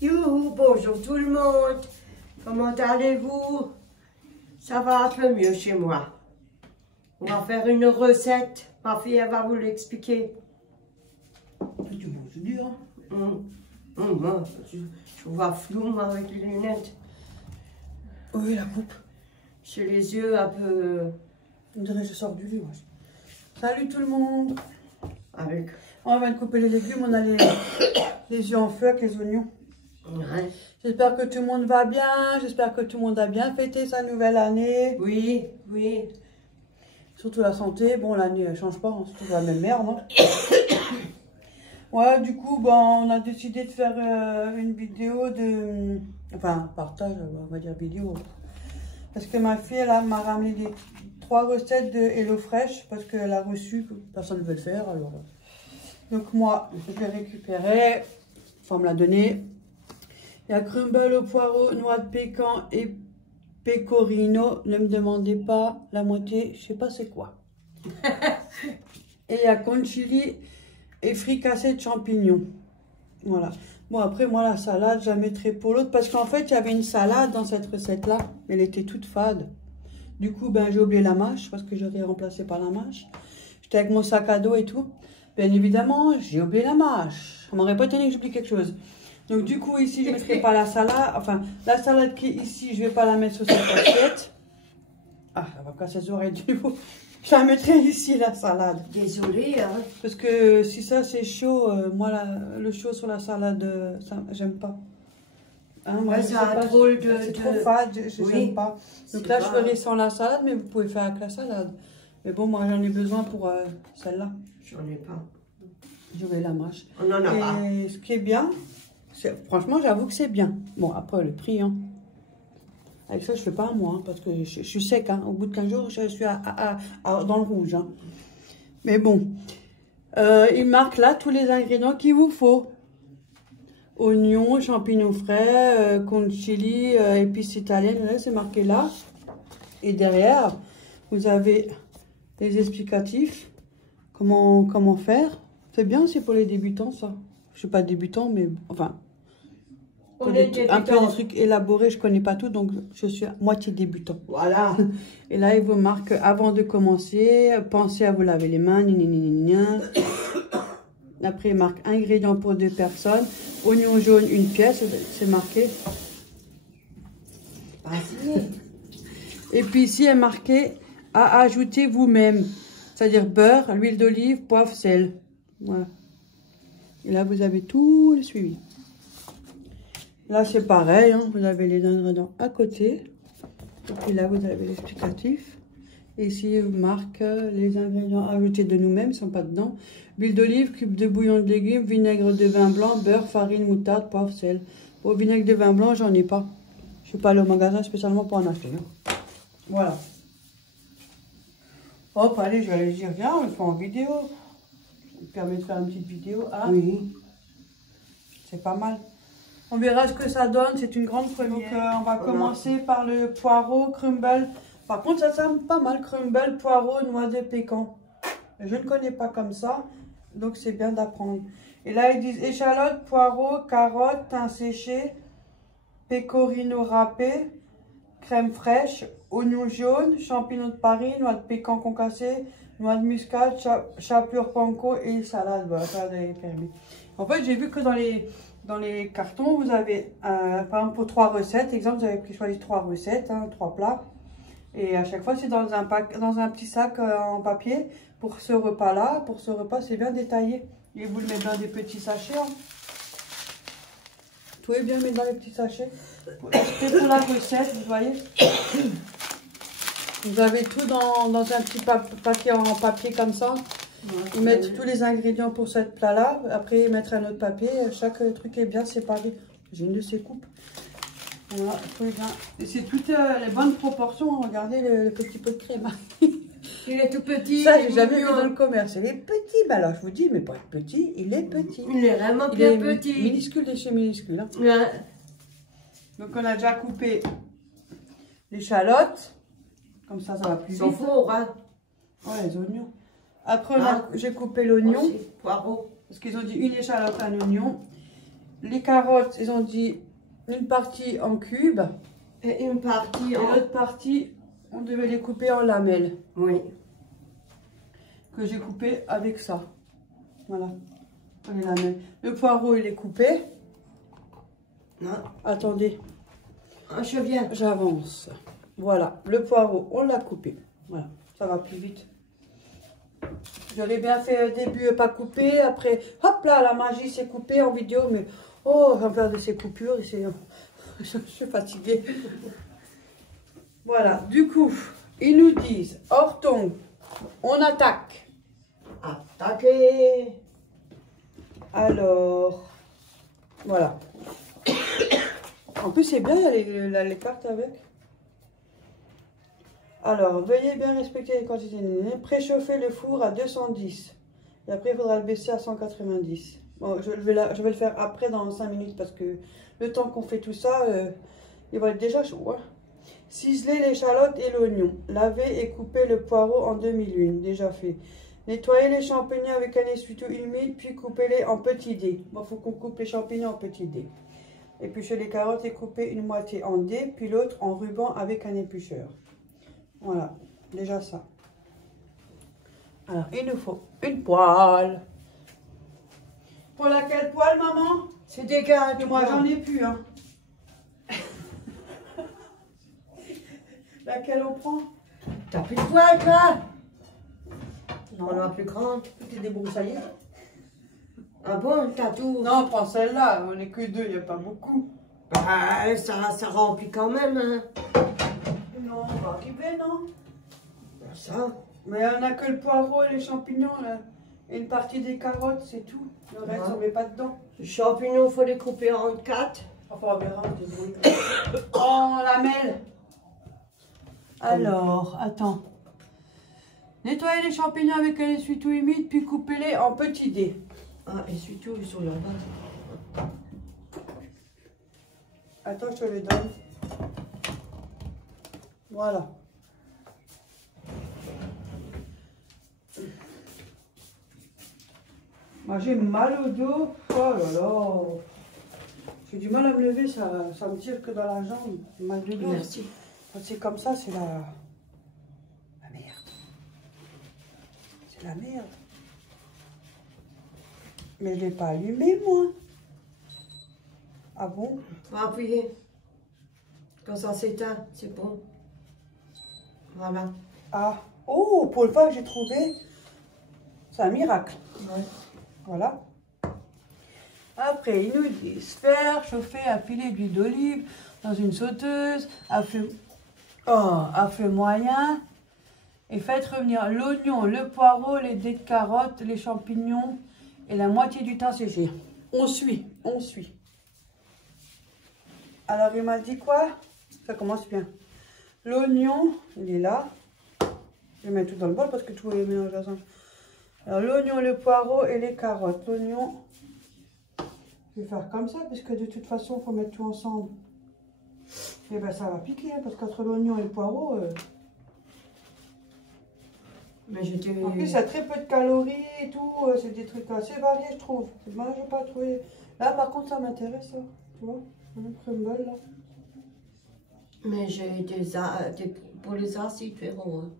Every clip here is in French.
Youhou, bonjour tout le monde. Comment allez-vous? Ça va un peu mieux chez moi. On va faire une recette. Ma fille, elle va vous l'expliquer. Tu manges dur. Je vois flou, moi, avec les lunettes. Oui, la coupe. J'ai les yeux un peu... On dirait que je sors du lit, moi. Salut tout le monde. Avec... On va couper les légumes, on a les yeux en feu avec les oignons. Ouais. J'espère que tout le monde va bien, j'espère que tout le monde a bien fêté sa nouvelle année. Oui, oui. Surtout la santé, bon l'année elle change pas, hein, c'est toujours la même merde, non? Ouais, du coup, bon, on a décidé de faire une vidéo de... Enfin, partage, on va dire vidéo. Parce que ma fille, elle m'a ramené les 3 recettes de HelloFresh, parce qu'elle a reçu, personne ne veut le faire, alors... Donc moi, je l'ai récupéré, enfin, on me l'a donné. Il y a crumble au poireau, noix de pécan et pecorino. Ne me demandez pas la moitié, je sais pas c'est quoi. Et il y a conchili et fricassé de champignons. Voilà. Bon, après, moi, la salade, je la mettrai pour l'autre. Parce qu'en fait, il y avait une salade dans cette recette-là. Mais elle était toute fade. Du coup, ben, j'ai oublié la mâche. Parce que j'aurais remplacé par la mâche. J'étais avec mon sac à dos et tout. Bien évidemment, j'ai oublié la mâche. Ça m'aurait pas étonné que j'oublie quelque chose. Donc, du coup, ici, je ne mettrai pas la salade. Enfin, la salade qui est ici, je ne vais pas la mettre sur cette assiette. Ah, ça va me casser les oreilles du coup. Je la mettrai ici, la salade. Désolée, hein. Parce que si ça, c'est chaud, moi, le chaud sur la salade, j'aime pas. Hein, moi, Ouais, ça a drôle de... C'est trop fade, je Oui, n'aime pas. Donc là, je ferai sans la salade, mais vous pouvez faire avec la salade. Mais bon, moi, j'en ai besoin pour celle-là. J'en ai pas. Je vais la mâche. On en a pas. Et ce qui est bien, franchement, j'avoue que c'est bien. Bon, après, le prix, hein. Avec ça, je fais pas un mois, hein, parce que je suis sec. Hein. Au bout de 15 jours, je suis dans le rouge. Hein. Mais bon, il marque là tous les ingrédients qu'il vous faut. Oignons, champignons frais, conchili, épices italiennes, c'est marqué là. Et derrière, vous avez les explicatifs. Comment faire. C'est bien aussi pour les débutants, ça. Je suis pas débutant, mais enfin... un peu des trucs élaborés, je connais pas tout, donc je suis à moitié débutant. Voilà. Et là, il vous marque, avant de commencer, pensez à vous laver les mains. Après, il marque ingrédients pour 2 personnes. Oignon jaune, 1 pièce, c'est marqué. Vas-y. Et puis ici, il est marqué à ajouter vous-même. C'est-à-dire beurre, l'huile d'olive, poivre, sel. Voilà. Et là, vous avez tout le suivi. Là, c'est pareil, hein, vous avez les ingrédients à côté. Et puis là, vous avez l'explicatif. Et ici, il marque les ingrédients ajoutés de nous-mêmes, ils ne sont pas dedans. Huile d'olive, cube de bouillon de légumes, vinaigre de vin blanc, beurre, farine, moutarde, poivre, sel. Au vinaigre de vin blanc, j'en ai pas. Je ne suis pas allée au magasin spécialement pour en acheter. Hein. Voilà. Hop, allez, je vais aller dire, viens, on le fait en vidéo. Ça me permet de faire une petite vidéo. Hein. Oui. C'est pas mal. On verra ce que ça donne, c'est une grande première. Donc on va commencer par le poireau, crumble. Par contre, ça sent pas mal, crumble, poireau, noix de pécan. Je ne connais pas comme ça, donc c'est bien d'apprendre. Et là, ils disent échalote, poireau, carotte, thym séché, pecorino râpé, crème fraîche, oignon jaune, champignons de Paris, noix de pécan concassée, noix de muscade, chapelure panko et salade. Voilà, ça avait permis. En fait, j'ai vu que dans les cartons, vous avez, par exemple, pour 3 recettes, exemple, vous avez choisi 3 recettes, hein, 3 plats. Et à chaque fois, c'est dans un petit sac en papier. Pour ce repas-là, c'est bien détaillé. Et vous le mettez dans des petits sachets. Hein. Tout est bien mis dans les petits sachets. C'est pour la recette, vous voyez. Vous avez tout dans un petit paquet en papier comme ça. Ils mettent tous les ingrédients pour ce plat-là. Après, ils mettent un autre papier. Chaque truc est bien séparé. J'ai une de ces coupes. Voilà, et c'est toutes les bonnes proportions. Regardez le petit pot de crème. Il est tout petit. Ça, j'ai jamais vu dans le commerce. Il est petit. Bah alors, je vous dis, mais pour être petit, il est petit. Il est vraiment bien petit. Minuscule de chez minuscule. Hein. Ouais. Donc, on a déjà coupé l'échalote. Comme ça va plus vite. Ils sont forts, hein. Ouais, les oignons. Après, j'ai coupé Oh, l'oignon. Poireau. Parce qu'ils ont dit une échalote, un oignon. les carottes, ils ont dit une partie en cubes. Et une partie Et l'autre partie, on devait les couper en lamelles. Oui. Que j'ai coupé avec ça. Voilà. Les lamelles. Le poireau, il est coupé. Non. Attendez. Ah, je viens. J'avance. Voilà. Le poireau, on l'a coupé. Voilà. Ça va plus vite. Je l'ai bien fait au début, pas coupé. Après, hop là, la magie s'est coupée en vidéo. Mais, oh, j'en perds de ces coupures. Je suis fatiguée. Voilà. Du coup, ils nous disent, Horton, on attaque. Attaquer. Alors, voilà. En plus, c'est bien, il y a les cartes avec. Alors, veuillez bien respecter les quantités. Préchauffer le four à 210. Et après, il faudra le baisser à 190. Bon, je vais le faire après dans 5 minutes parce que le temps qu'on fait tout ça, il va être déjà chaud. Hein. Ciseler l'échalote et l'oignon. Laver et couper le poireau en demi-lune. Déjà fait. Nettoyer les champignons avec un essuie-tout humide, puis couper-les en petits dés. Bon, il faut qu'on coupe les champignons en petits dés. Éplucher les carottes et couper une moitié en dés, puis l'autre en ruban avec un éplucheur. Voilà, déjà ça. Alors, il nous faut une poêle. Pour laquelle poêle, maman? C'est des gars. Moi, j'en ai plus, hein. Laquelle on prend? T'as plus de poils, toi? Non. On a plus grande. Tout est débroussaillé. Ah bon, t'as tout? Non, prends celle-là. On n'est que deux, il n'y a pas beaucoup. Bah, ça remplit quand même, hein. Non, on va arriver, non? Ça. Mais on n'a que le poireau et les champignons, là. Et une partie des carottes, c'est tout. Le reste, on ne met pas dedans. Les champignons, il faut les couper en 4. Enfin, on verra, on se débrouille. En lamelles. Alors, attends. Nettoyer les champignons avec un essuie-tout humide, puis coupez-les en petits dés. Ah, et surtout, ils sont là-bas. Attends, je te les donne. Voilà. Moi, j'ai mal au dos. Oh là là. J'ai du mal à me lever, ça me tire que dans la jambe. Mal de dos. Merci. Quand c'est comme ça, c'est la merde. C'est la merde. Mais je ne l'ai pas allumé, moi. Ah bon? On va appuyer. Quand ça s'éteint, c'est bon. Voilà. Ah. Oh, pour le fois que j'ai trouvé, c'est un miracle. Ouais. Voilà. Après, ils nous disent faire chauffer un filet d'huile d'olive dans une sauteuse à feu moyen. Et faites revenir l'oignon, le poireau, les dés de carottes, les champignons et la moitié du thym séché. On suit, on suit. Alors, il m'a dit quoi? Ça commence bien. L'oignon, il est là. Je vais mettre tout dans le bol parce que tout est mélangé ensemble. Alors, l'oignon, le poireau et les carottes. L'oignon, je vais faire comme ça, puisque de toute façon, il faut mettre tout ensemble. Et bien, ça va piquer, hein, parce qu'entre l'oignon et le poireau... Mais j'étais... En plus, il y a très peu de calories et tout. C'est des trucs assez variés, je trouve. Moi, je n'ai pas trouvé... Là, par contre, ça m'intéresse, ça. Tu vois, un crumble, là. Mais j'ai pour les acides ferreux. Hein.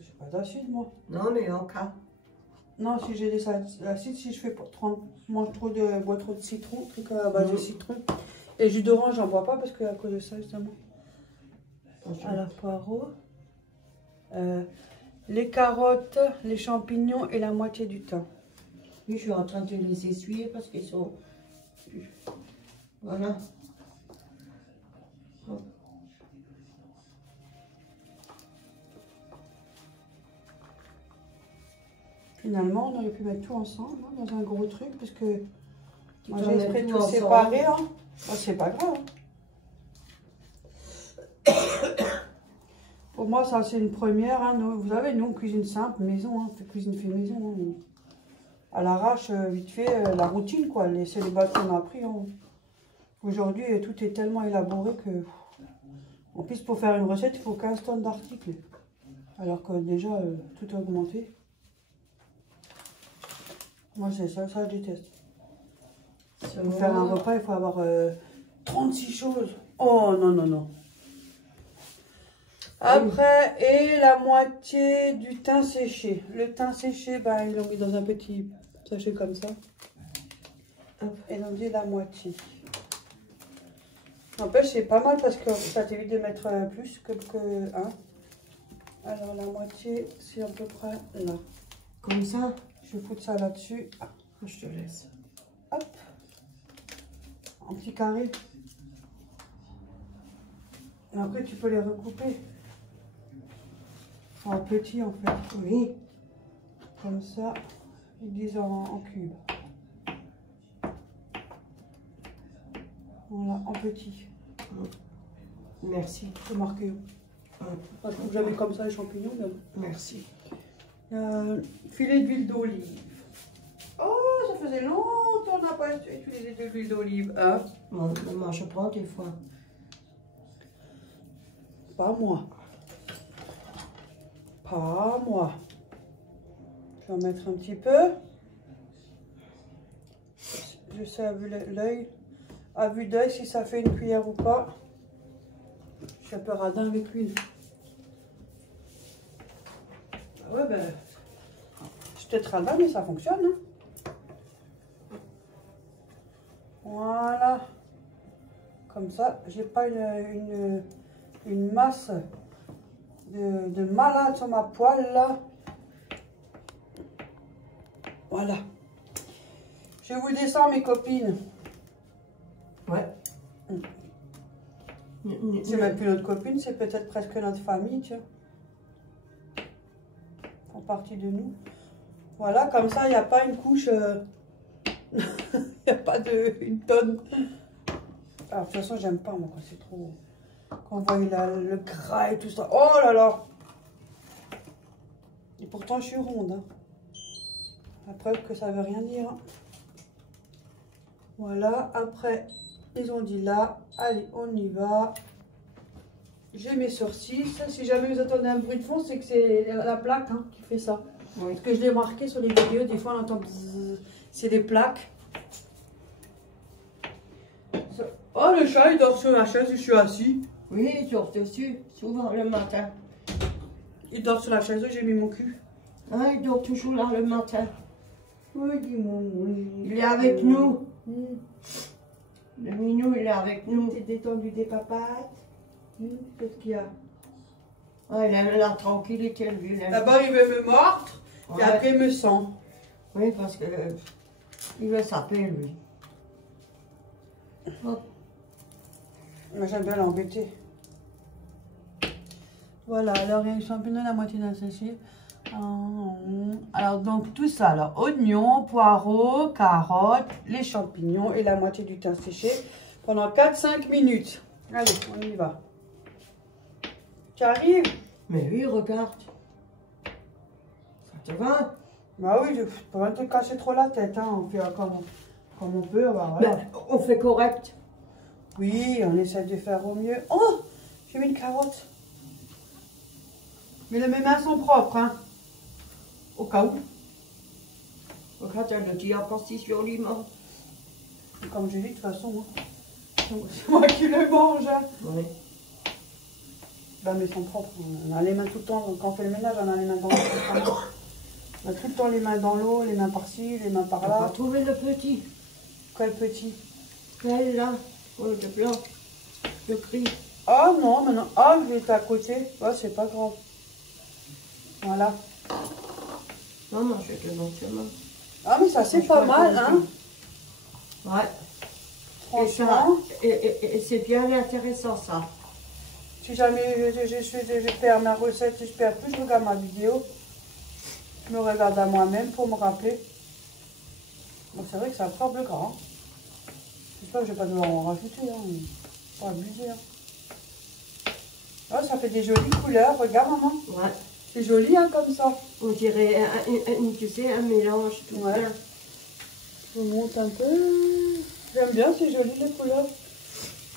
J'ai pas d'acide, moi. Non, mais en cas. Non, si j'ai des acides, si je fais bois trop de citron, truc à base de citron. Et jus d'orange, j'en bois pas parce que à cause de ça, justement. Alors, poireau. Les carottes, les champignons et la moitié du thym. Oui, je suis en train de les essuyer parce qu'ils sont... Voilà. Hop. Finalement, on aurait pu mettre tout ensemble, hein, dans un gros truc, parce que moi j'ai mets esprit de tout tout ensemble. séparer. Hein. Oh, c'est pas grave. Hein. Pour moi, ça c'est une première. Hein. Nous, vous savez, nous on cuisine simple, maison, hein. Cuisine fait maison. Hein. À l'arrache, vite fait, la routine, quoi. C'est les bases qu'on a appris. Hein. Aujourd'hui, tout est tellement élaboré que... En plus, pour faire une recette, il faut 15 tonnes d'articles. Alors que déjà, tout a augmenté. Moi, c'est ça, je déteste. Pour faire un repas, il faut avoir 36 choses. Oh non, non, non. Après, et la moitié du thym séché. Le thym séché, bah, ils l'ont mis dans un petit sachet comme ça. Et on dit la moitié. N'empêche, c'est pas mal parce que ça t'évite de mettre plus que un. Alors, la moitié, c'est à peu près là. Comme ça? Je vais foutre ça là-dessus. Ah, je te laisse. Hop. En petit carré. Et après, tu peux les recouper. En petit, en fait. Oui. Comme ça. Ils disent en cube. Voilà, en petit. Merci. C'est marqué. Je trouve jamais comme ça les champignons. Mais... Merci. Filet d'huile d'olive. Oh, ça faisait longtemps qu'on n'a pas utilisé de l'huile d'olive. Hein? Moi, je prends des fois. Pas moi. Pas moi. Je vais en mettre un petit peu. Je sais à vue l'œil. À vue d'œil si ça fait une cuillère ou pas. Je suis un peu radin avec l'huile. Ah ouais, ben. Je te radin, mais ça fonctionne. Hein. Voilà. Comme ça, j'ai pas une masse de malade sur ma poêle là. Voilà. Je vous descends mes copines. Ouais. C'est même plus notre copine, c'est peut-être presque notre famille, tiens. Ils font partie de nous. Voilà, comme ça, il n'y a pas une couche... Il n'y a pas une tonne. Alors, de toute façon, j'aime pas, moi, quand c'est trop... Quand on voit le gras et tout ça. Oh là là! Et pourtant, je suis ronde. Hein. La preuve que ça veut rien dire. Hein. Voilà, après... Ils ont dit là, allez, on y va. J'ai mes saucisses. Si jamais vous entendez un bruit de fond, c'est que c'est la plaque hein, qui fait ça. Oui. Parce que je l'ai marqué sur les vidéos, des fois on entend bzzz, c'est des plaques. Oh, le chat, il dort sur la chaise où je suis assis. Oui, il dort dessus, souvent le matin. Il dort sur la chaise où j'ai mis mon cul. Ah, il dort toujours là le matin. Oui, dis-moi, oui. Il est avec nous. Le minou, il est avec nous. T'es détendu des papates. Qu'est-ce qu'il y a? Ah, il aime la tranquillité, lui. D'abord, il veut me mordre, ouais. Et après, il me sent. Oui, parce que il veut saper, lui. Oh. Moi, j'aime bien l'embêter. Voilà, alors il y a les champignons, la moitié d'un sachet. Alors, donc, tout ça, alors, oignons, poireaux, carottes, les champignons et la moitié du thym séché pendant 4-5 minutes. Allez, on y va. Tu arrives? Mais oui, regarde. Ça te va? Bah oui, je ne peux pas te casser trop la tête, hein. On fait comme on peut. Bah, voilà. Ben, on fait correct. Oui, on essaie de faire au mieux. Oh, j'ai mis une carotte. Mais mes mains sont propres, hein. Au cas où. Regarde, elle le dit encore si joliment. Comme je dis, de toute façon, hein. C'est moi qui le mange. Hein. Oui. Ben, mais ils sont propres. On a les mains tout le temps. Quand on fait le ménage, on a les mains dans l'eau. On a tout le temps les mains dans l'eau, les mains par-ci, les mains par-là. On va trouver le petit. Quel petit? Quel là? Oh, le blanc. Le gris. Oh non, maintenant. Ah, je vais à côté. Oh, c'est pas grave. Voilà. Non, non, je te montre seulement. Ah, mais ça, c'est pas mal, hein? Ouais. Franchement. Et c'est bien intéressant, ça. Si jamais je perds ma recette, si je perds plus, je regarde ma vidéo. Je me regarde à moi-même pour me rappeler. Donc c'est vrai que c'est un peu plus grand. J'espère que je ne vais pas devoir en rajouter. Hein. Pas abuser. Hein. Oh, ça fait des jolies couleurs. Regarde, maman. Ouais. C'est joli, hein, comme ça. On dirait, tu sais, un mélange tout ouais. bien. Je monte un peu. J'aime bien, c'est joli les couleurs.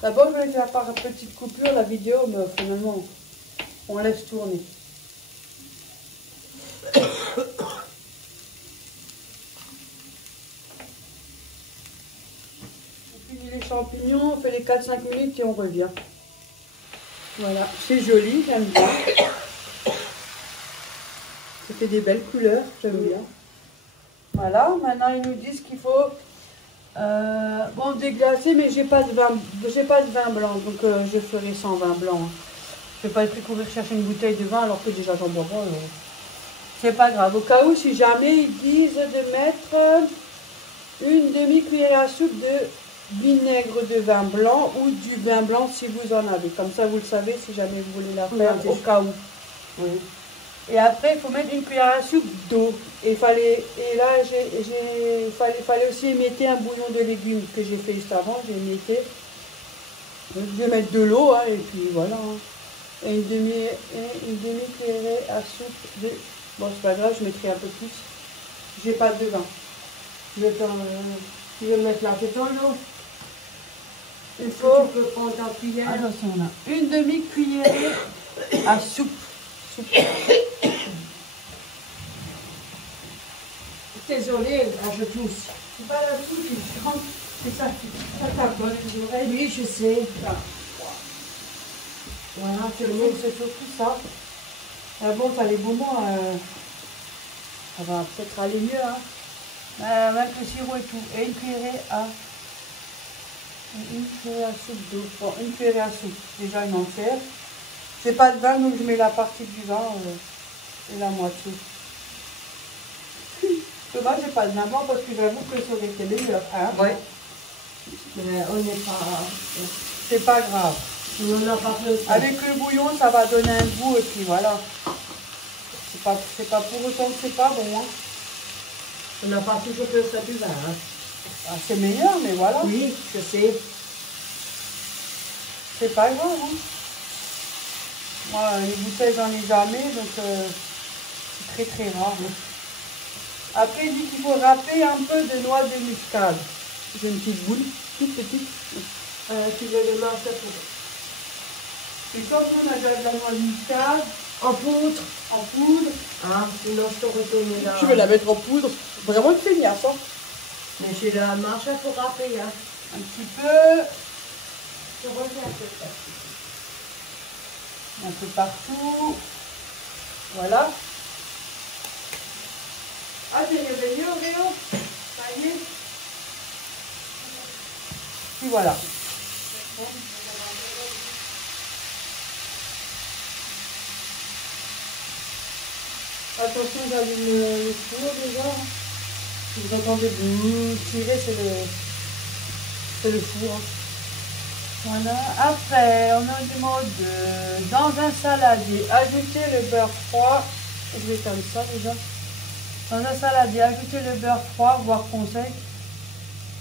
D'abord, je vais faire par petite coupure la vidéo, mais finalement, on laisse tourner. champignons, on fait les 4-5 minutes et on revient. Voilà, c'est joli, j'aime bien. Ça fait des belles couleurs, j'aime bien. Voilà, maintenant ils nous disent qu'il faut bon déglacer, mais j'ai pas de vin blanc, donc je ferai sans vin blanc. Je vais pas être courir chercher une bouteille de vin alors que déjà j'en bois pas. C'est pas grave. Au cas où, si jamais ils disent de mettre une demi-cuillère à soupe de vinaigre de vin blanc ou du vin blanc si vous en avez. Comme ça, vous le savez si jamais vous voulez la faire au cas où. Oui. Et après, il faut mettre une cuillère à soupe d'eau. Et là, il fallait aussi émietter un bouillon de légumes que j'ai fait juste avant. J'ai émietté. Je vais mettre de l'eau, hein, et puis voilà. Hein. Et une demi-cuillère à soupe de... Bon, c'est pas grave, je mettrai un peu plus. J'ai pas de vin. Tu veux mettre la tête dans l'eau? Il faut... Tu peux prendre ta cuillère. Attention, on a une demi-cuillère à soupe. Désolée, je tousse. C'est pas la soupe qui chante, c'est ça qui tape dans les oreilles. Oui, je sais. Voilà, C'est surtout ça. Ah bon, t'as les moments, ça va peut-être aller mieux, hein. Avec le sirop et tout. Et une cuillère à soupe d'eau. Bon, une cuillère à soupe, déjà une entière. C'est pas de vin, donc je mets la partie du vin et la moitié. Dommage, j'ai pas de vin blanc parce que j'avoue que ça aurait été meilleur. Hein. Oui. Mais on n'est pas... C'est pas grave. On n'en a pas besoin. Avec le bouillon, ça va donner un goût et puis voilà. C'est pas pour autant que c'est pas bon. Hein. On n'a pas toujours besoin du vin. Hein. Ah, c'est meilleur, mais voilà. Oui, je sais. C'est pas grave. Hein. Moi, les bouteilles, j'en ai jamais, donc c'est très très rare. Hein. Après, il dit qu'il faut râper un peu de noix de muscade. J'ai une petite boule, toute petite. Tu veux le manger pour... Et comme on a déjà de la noix de muscade, en poudre. En poudre. Ah, sinon je t'aurais donné là. Tu veux la mettre en poudre. Vraiment une feignasse, hein. Mais j'ai la marche pour râper, hein. Un petit peu. Je reviens peut-être. Un peu partout. Voilà. Ah, t'es réveillé, Auréo? Ça y est. Puis voilà. Attention, j'allume le four déjà. Si vous entendez tirer, c'est le four. Hein. Voilà. Après, on a du mode dans un saladier, ajouter le beurre froid. Je vais faire ça déjà. Dans un saladier, ajouter le beurre froid, voire conseil,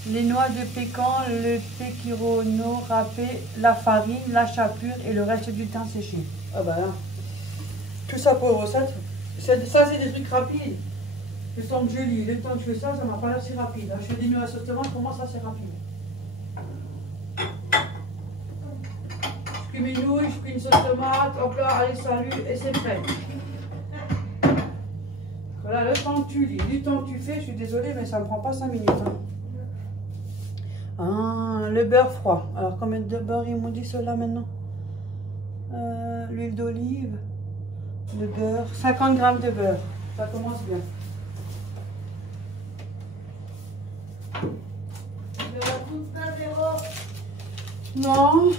les noix de pécan, le pecorino râpé, la farine, la chapelure et le reste du thym séché. Ah bah là. Tout ça pour recette. Ça, c'est des trucs rapides. Le temps que je lis, le temps que je fais ça, ça m'a pas l'air si rapide. Je fais des nuits à sautement, pour moi, ça c'est rapide. Je cuis mes nouilles, je cuis une sauce tomate, hop là, allez, salut, et c'est prêt. Voilà, le temps que tu lis, du temps que tu fais, je suis désolée, mais ça ne me prend pas 5 minutes. Hein. Ah, le beurre froid. Alors, combien de beurre ils m'ont dit cela maintenant? L'huile d'olive, le beurre, 50 grammes de beurre. Ça commence bien. Non.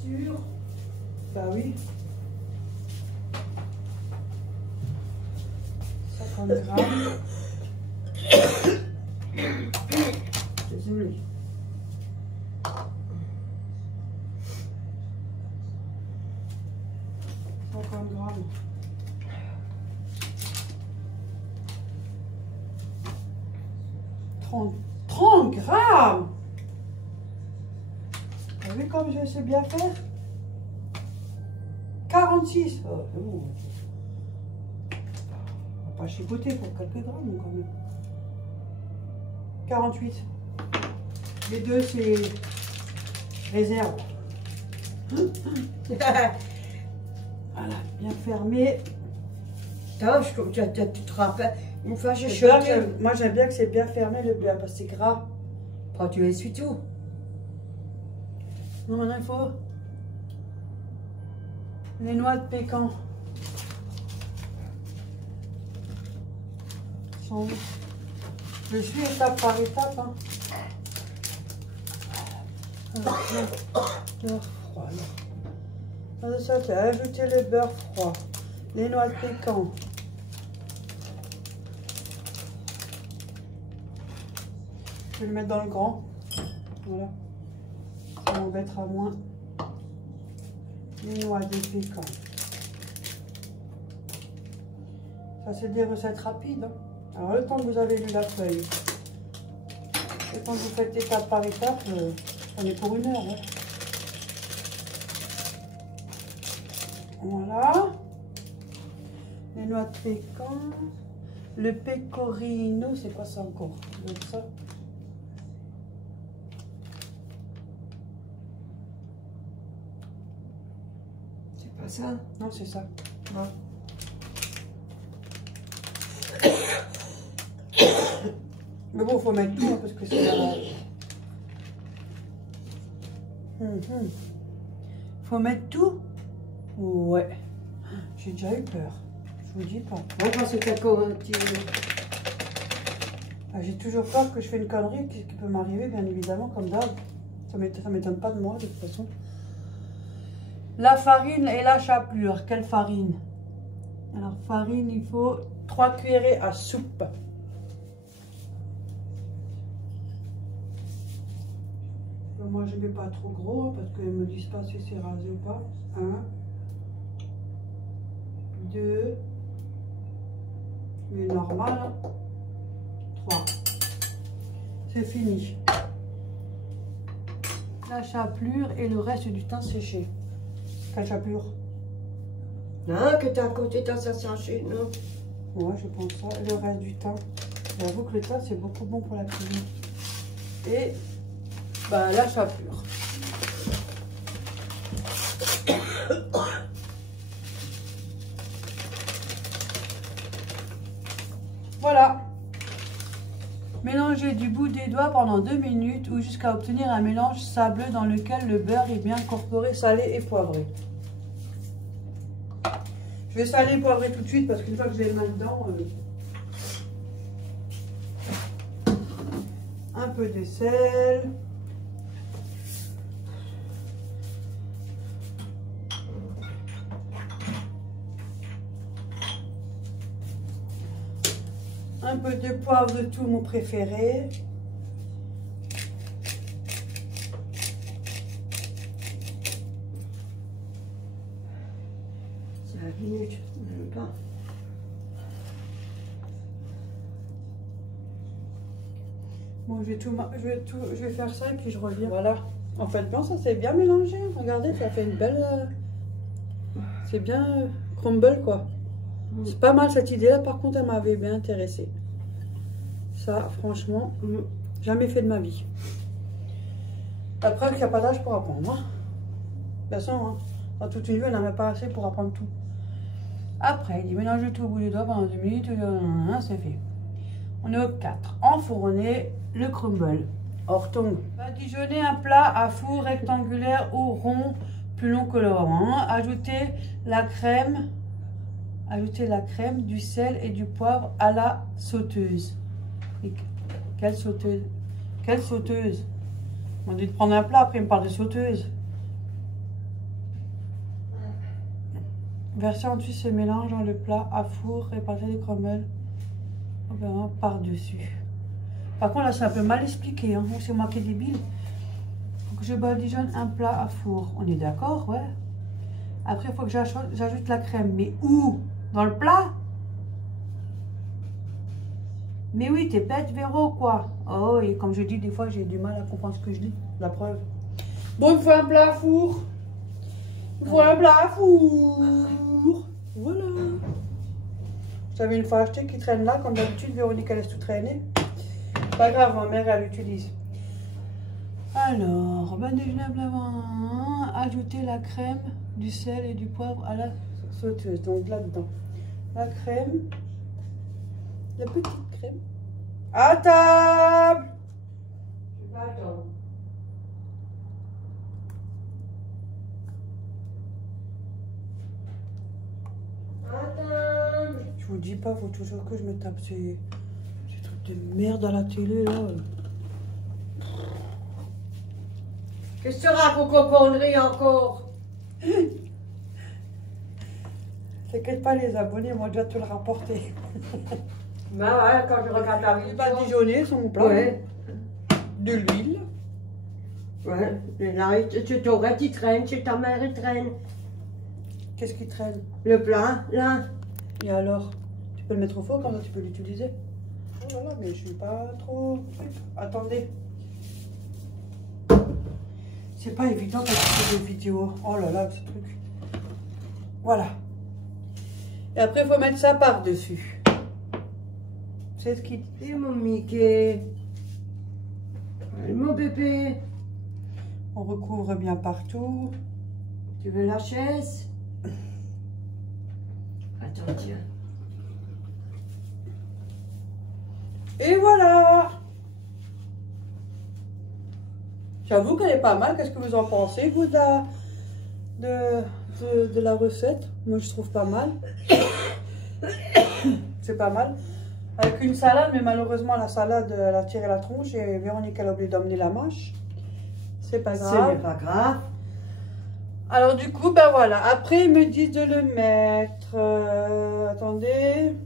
Sûr? Bah oui. 50 grammes. Désolée. Grammes. 30 grammes. T'as vu comme je sais bien faire? 46. Oh, c'est bon. On va pas chipoter pour quelques grammes quand même. 48. Les deux, c'est réserve. Voilà, bien fermé. Attends, tu te rappelles, une fois j'ai Moi chuté. j'aime bien que c'est bien fermé le beurre parce que c'est gras. Après, tu essuies tout. Non, maintenant il faut les noix de pécan. Je suis étape par étape. Hein. Beurre froid. Là. Ça, c'est ajouter le beurre froid, les noix de pécan. Je vais le mettre dans le grand. Voilà. Ça m'embêtera moins. Les noix de pécan. Ça, c'est des recettes rapides. Hein. Alors, le temps que vous avez lu la feuille, le temps que vous faites étape par étape, on est pour 1 heure. Hein. Voilà. Les noix de pécan. Le pecorino, c'est quoi ça encore? Ça. C'est pas ça? Non, c'est ça. Ouais. Mais bon, il faut mettre tout hein, parce que c'est la... Faut mettre tout? Ouais. J'ai déjà eu peur. Je vous dis pas. Ouais, parce que J'ai toujours peur que je fais une connerie qui peut m'arriver, bien évidemment, comme d'hab. Ça m'étonne pas de moi, de toute façon. La farine et la chapelure. Quelle farine? Alors, farine, il faut 3 cuillerées à soupe. Moi, je ne mets pas trop gros parce qu'ils ne me disent pas si c'est rasé ou pas. 1, 2, mais normal. 3. C'est fini. La chapelure et le reste du thym séché. Quelle chapelure? Non, que t'as à côté, t'as ça séché, non? Ouais, je pense ça. Le reste du thym. J'avoue que le thym, c'est beaucoup bon pour la cuisine. Et bah, la chapelure. Voilà. Mélangez du bout des doigts pendant 2 minutes ou jusqu'à obtenir un mélange sableux dans lequel le beurre est bien incorporé, salé et poivré. Je vais saler et poivrer tout de suite parce qu'une fois que j'ai les mains dedans, un peu de sel. Un peu de poivre de tout, mon préféré. C'est 5 minutes, même pas. Bon, je vais faire ça et puis je reviens. Voilà. En fait, bon, ça c'est bien mélangé. Regardez, ça fait une belle... c'est bien crumble, quoi. C'est pas mal cette idée-là. Par contre, elle m'avait bien intéressée. Ça, franchement, jamais fait de ma vie. La preuve qu'il n'y a pas d'âge pour apprendre. Hein. De toute façon, hein, dans toute une vie, elle n'en a pas assez pour apprendre tout. Après, il dit mélange tout au bout du doigt pendant 2 minutes. C'est fait. On est au 4. Enfourner le crumble. Horton. Badigeonner un plat à four rectangulaire ou rond, plus long que le rond. Ajoutez la crème, du sel et du poivre à la sauteuse. Et quelle sauteuse? Quelle sauteuse? On dit de prendre un plat, après il me parle de sauteuse. Versez ensuite ce mélange dans le plat à four, répartez les crumbles par-dessus. Par contre là c'est un peu mal expliqué, hein. C'est moi qui est débile. Faut que je badigeonne un plat à four. On est d'accord, ouais. Après il faut que j'ajoute la crème. Mais où? Dans le plat? Mais oui, t'es bête, Véro, quoi. Oh, et comme je dis, des fois, j'ai du mal à comprendre ce que je dis. La preuve. Bon, il me faut un plat à four. Il me faut un plat à four. Voilà. J'avais une fois acheté qui traîne là. Comme d'habitude, Véronique, elle laisse tout traîner. Pas grave, ma mère, elle l'utilise. Alors, badigeonner blanc, ajouter la crème, du sel et du poivre à la sauteuse. Donc là-dedans, la crème. La petite crème. À table! Attends. Attends. Je vous dis pas, faut toujours que je me tape ces trucs de merde à la télé là. Qu'est-ce que sera vos coconneries encore? T'inquiète pas, les abonnés vont déjà te le rapporter. Ben ouais, quand je regarde la Les vidéo. pâtes dijonnais sont plein. Ouais. De l'huile. Ouais. Et là, tu t'aurais, tu traînes, chez ta mère, il traîne. Qu'est-ce qui traîne? Le plat, là. Et alors? Tu peux le mettre au four, comme ça tu peux l'utiliser. Oh là là, mais je suis pas trop... Attendez. C'est pas évident quand tu fais des vidéos. Oh là là, ce truc. Voilà. Et après, il faut mettre ça par-dessus. C'est ce qui... Et mon Mickey. Et mon bébé. On recouvre bien partout. Tu veux la chaise? Attends, tiens. Et voilà. J'avoue qu'elle est pas mal. Qu'est-ce que vous en pensez, vous, de la recette? Moi, je trouve pas mal. C'est pas mal. Avec une salade, mais malheureusement, la salade, elle a tiré la tronche et Véronique, elle a oublié d'emmener la mâche. C'est pas grave. C'est pas grave. Alors, du coup, ben voilà. Après, ils me disent de le mettre. Attendez.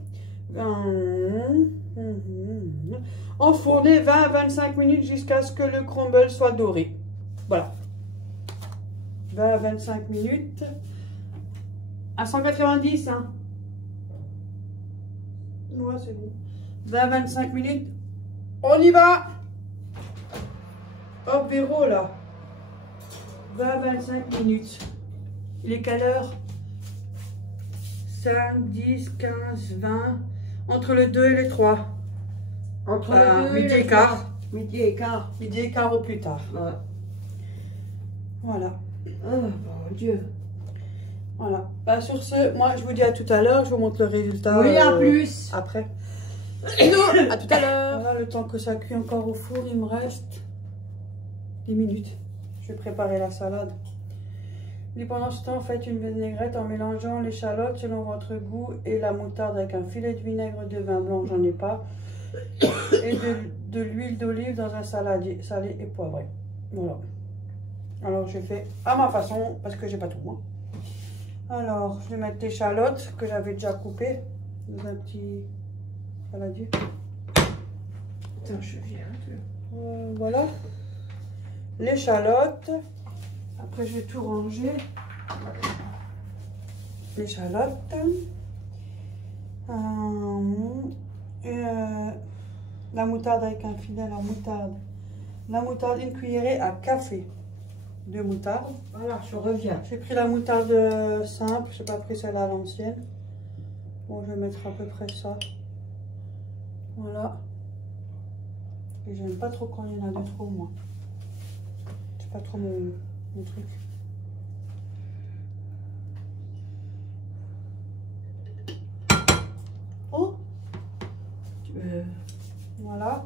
Enfourner 20 à 25 minutes jusqu'à ce que le crumble soit doré. Voilà. 20 à 25 minutes. À 190, hein. Ouais, c'est bon. 20 à 25 minutes. On y va. Hop, Véro, là. 20 à 25 minutes. Il est quelle heure? 5, 10, 15, 20. Entre le 2 et le 3. Entre le 2 midi et et quart. Midi et quart. Midi et quart au plus tard. Ouais. Voilà. Oh mon Dieu. Voilà. Bah, sur ce, moi je vous dis à tout à l'heure. Je vous montre le résultat. Oui, à plus. Après. Bisous, à tout à l'heure. Voilà, le temps que ça cuit encore au four, il me reste 10 minutes. Je vais préparer la salade. Et pendant ce temps, faites une vinaigrette en mélangeant l'échalote selon votre goût et la moutarde avec un filet de vinaigre de vin blanc, j'en ai pas, et de l'huile d'olive dans un saladier salé et poivré. Voilà. Alors je fais à ma façon parce que j'ai pas tout moi. Alors je vais mettre l'échalote que j'avais déjà coupée dans un petit saladier. Attends, je viens. Voilà. L'échalote. Après, je vais tout ranger. L'échalote. La moutarde avec un filet. La moutarde, une cuillerée à café de moutarde. Voilà, je reviens. J'ai pris la moutarde simple. Je n'ai pas pris celle à l'ancienne. Bon, je vais mettre à peu près ça. Voilà. Et j'aime pas trop quand il y en a de trop, moi. C'est pas trop mon truc. Oh, voilà.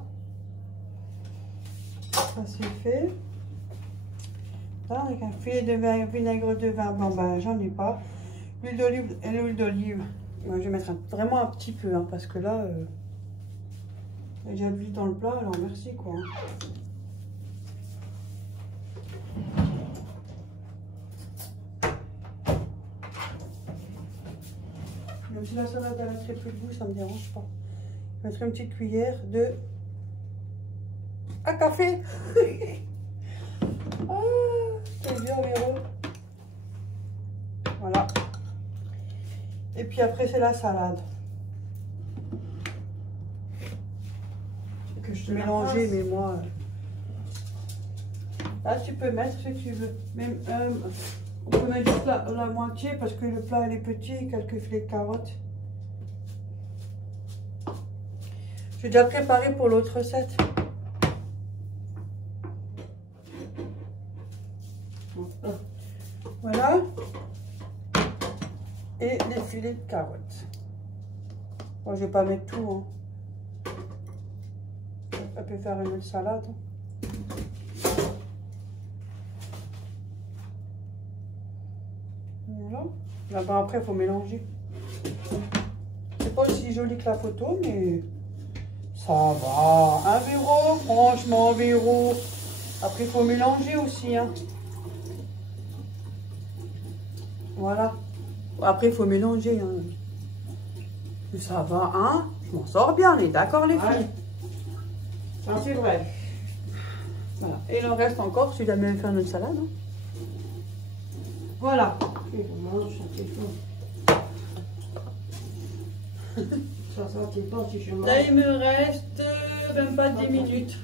Ça c'est fait. Là, avec un filet de vinaigre de vin blanc, ben, j'en ai pas. L'huile d'olive et l'huile d'olive. Ouais, je vais mettre vraiment un petit peu, hein, parce que là, il y a déjà de l'huile dans le plat, alors merci quoi. Même si la salade elle a très peu de goût, ça me dérange pas. Je mettrai une petite cuillère de à café. Ah, c'est dur, Véro. Voilà. Et puis après, c'est la salade. Que je te Mélanger, mais moi. Là, tu peux mettre si tu veux. Même, on peut mettre juste la moitié parce que le plat il est petit et quelques filets de carottes. J'ai déjà préparé pour l'autre recette. Voilà. Et les filets de carottes. Bon, je vais pas mettre tout. Hein. Ça peut faire une autre salade. Hein. Là, ben, après, il faut mélanger. C'est pas aussi joli que la photo, mais ça va. Un verrou, franchement, un verrou. Après, il faut mélanger aussi. Hein. Voilà. Après, il faut mélanger. Hein. Mais ça va, hein? Je m'en sors bien, on est d'accord, les filles? Ça, c'est vrai. Voilà. Et il en reste encore, si jamais faire une salade. Hein. Voilà. Et on mange, ça c'est bon. Ça dépend si je mange. Là, il me reste même pas 10 minutes.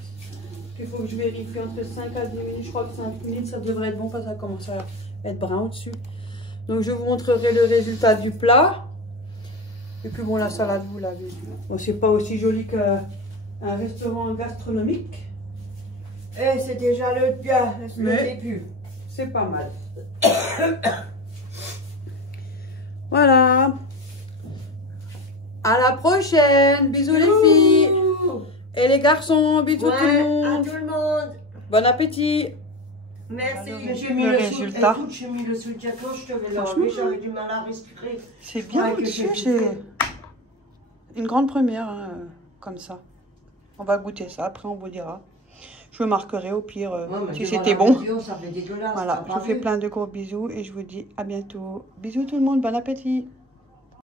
Il faut que je vérifie entre 5 à 10 minutes. Je crois que 5 minutes, ça devrait être bon parce que ça commence à être brun au-dessus. Donc, je vous montrerai le résultat du plat. Et puis, bon, la salade, vous l'avez vu. Bon, c'est pas aussi joli qu'un restaurant gastronomique. Eh, c'est déjà le bien, le Mais début. c'est pas mal. Voilà. À la prochaine. Bisous les filles. Et les garçons, bisous tout le À monde. tout le monde. Bon appétit. Merci. Voilà J'ai mis le le résultat. Écoute, j'ai mis le soutien-gorge, je devais Franchement, l'enlever, j'avais du mal à respirer. C'est bien Ouais, que au-dessus, j'ai c'est une grande première, hein, comme ça. On va goûter ça, après on vous dira. Je vous marquerai au pire si c'était bon. Vidéo, ça fait dégueulasse, Voilà, t'as je pas vous fais vu? plein de gros bisous et je vous dis à bientôt. Bisous tout le monde, bon appétit.